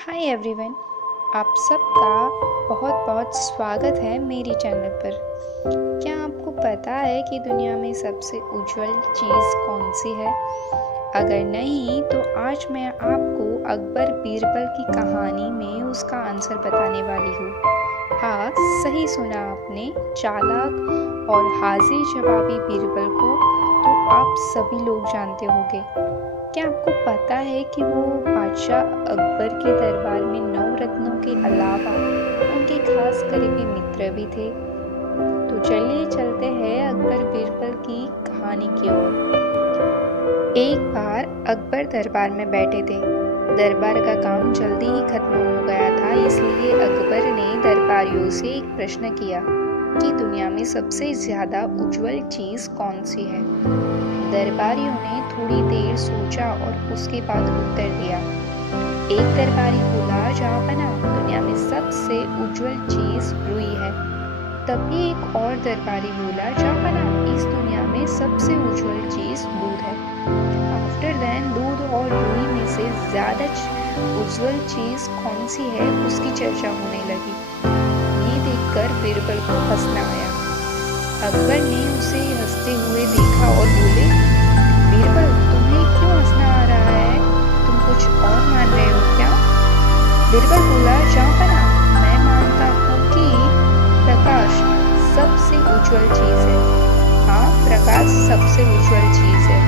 Hi everyone, आप सबका बहुत बहुत स्वागत है मेरी चैनल पर। क्या आपको पता है कि दुनिया में सबसे उज्जवल चीज़ कौन सी है? अगर नहीं तो आज मैं आपको अकबर बीरबल की कहानी में उसका आंसर बताने वाली हूँ। हाँ, सही सुना आपने। चालाक और हाजिर जवाबी बीरबल को तो आप सभी लोग जानते होंगे। क्या आपको पता है कि वो बादशाह अकबर के दरबार में 9 रत्नों के अलावा उनके खास करीबी मित्र भी थे? तो चलिए चलते हैं अकबर बीरबल की कहानी की ओर। एक बार अकबर दरबार में बैठे थे। दरबार का काम जल्दी ही खत्म हो गया था, इसलिए अकबर ने दरबारियों से एक प्रश्न किया कि दुनिया में सबसे ज्यादा उज्जवल चीज कौन सी है। दरबारियों ने थोड़ी देर सोचा और उसके बाद उत्तर दिया। एक दरबारी बोला, जहाँपना, दुनिया में सबसे उज्जवल चीज रुई है। तभी एक और दरबारी बोला, जहाँपना, इस दुनिया में सबसे उज्जवल चीज दूध है। आफ्टर देन दूध और रुई में से ज्यादा उज्जवल चीज कौन सी है उसकी चर्चा होने लगी। ये देखकर बीरबल को हंसना आया। अकबर ने उसे हंसते हुए देखा और बोले, बीरबल, तुम्हें क्यों हंसना आ रहा है? तुम कुछ और मान रहे हो क्या? बीरबल बोला, जहाँपना, मैं मानता हूँ कि प्रकाश सबसे उज्जवल चीज है। हाँ, प्रकाश सबसे उज्जवल चीज है।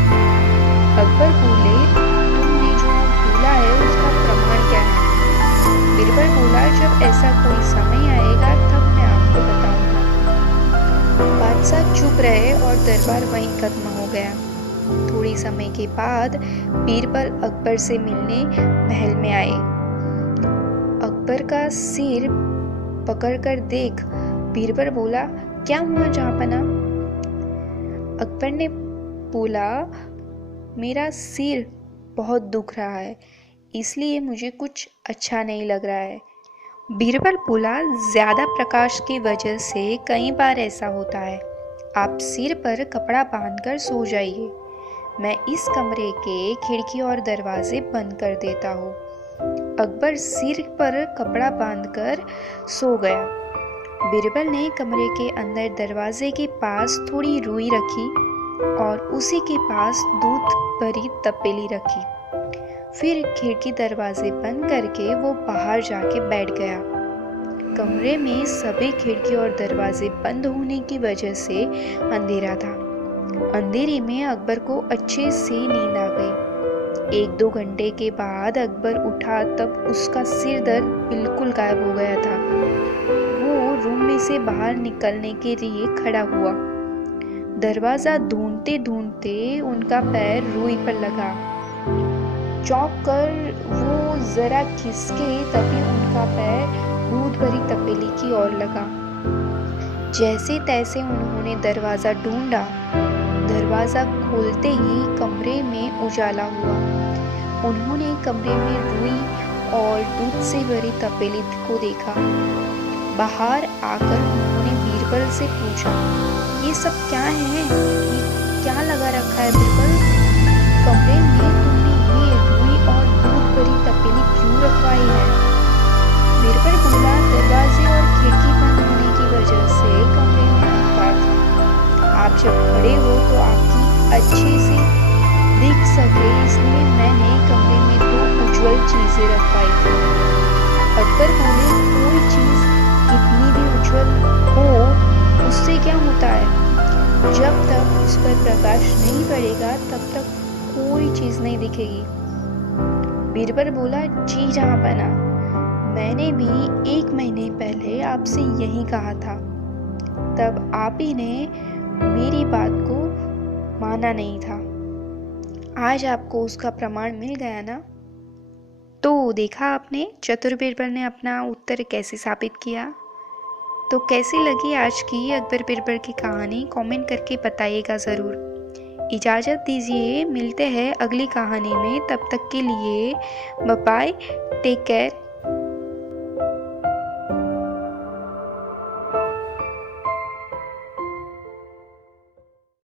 अकबर बोले, तुमने जो बोला है उसका प्रमाण क्या है? बीरबल बोला, जब ऐसा कोई समय आएगा तब मैं आपको बताऊंगा। बादशाह चुप रहे और दरबार वहीं खत्म हो गया। थोड़ी समय के बाद बीरबल अकबर से मिलने महल में आए। अकबर का सिर पकड़कर देख बीरबल बोला, क्या हुआ जहाँपना? अकबर ने बोला, मेरा सिर बहुत दुख रहा है, इसलिए मुझे कुछ अच्छा नहीं लग रहा है। बीरबल बोला, ज्यादा प्रकाश की वजह से कई बार ऐसा होता है। आप सिर पर कपड़ा बांधकर सो जाइए। मैं इस कमरे के खिड़की और दरवाजे बंद कर देता हूँ। अकबर सिर पर कपड़ा बांधकर सो गया। बीरबल ने कमरे के अंदर दरवाजे के पास थोड़ी रुई रखी और उसी के पास दूध भरी तपेली रखी। फिर खिड़की दरवाजे बंद करके वो बाहर जाके बैठ गया। कमरे में सभी खिड़की और दरवाजे बंद होने की वजह से अंधेरा था। अंधेरे में अकबर को अच्छे से नींद आ गई। 1-2 घंटे के बाद अकबर उठा तब उसका सिर दर्द बिल्कुल गायब हो गया था। वो रूम में से बाहर निकलने के लिए खड़ा हुआ। दरवाजा ढूंढते ढूंढते उनका पैर रुई पर लगा। चौंक कर वो जरा खिसके, तभी उनका पैर दूध भरी तपेली की ओर लगा। जैसे तैसे उन्होंने दरवाजा ढूंढा। दरवाजा खोलते ही कमरे में उजाला हुआ। उन्होंने कमरे में रुई और दूध से भरी तपेली को देखा। बाहर आकर उन्होंने बीरबल से पूछा, ये सब क्या है? ये क्या लगा रखा है बीरबल? कमरे में तुमने ये रुई और दूध भरी तपेली क्यों रखवाई है? बीरबल बोला, दरवाजे और खिड़की बंद होने की वजह से कमरे में अंधकार था। आप जब खड़े हो तो आपकी अच्छे से दिख सके, इसलिए मैंने कमरे में 2 उज्जवल चीजें रखवाई थी। अकबर बोले, कोई चीज कितनी भी उज्जवल हो, उससे क्या होता है? जब तक उस पर प्रकाश नहीं पड़ेगा तब तक कोई चीज नहीं दिखेगी। बीरबल बोला, जी जहाँपना, मैंने भी 1 महीने पहले आपसे यही कहा था। तब आप ही ने मेरी बात को माना नहीं था। आज आपको उसका प्रमाण मिल गया ना? तो देखा आपने चतुर बीरबल ने अपना उत्तर कैसे साबित किया। तो कैसी लगी आज की अकबर बीरबल की कहानी? कमेंट करके बताइएगा ज़रूर। इजाज़त दीजिए, मिलते हैं अगली कहानी में। तब तक के लिए बाय बाय, टेक केयर।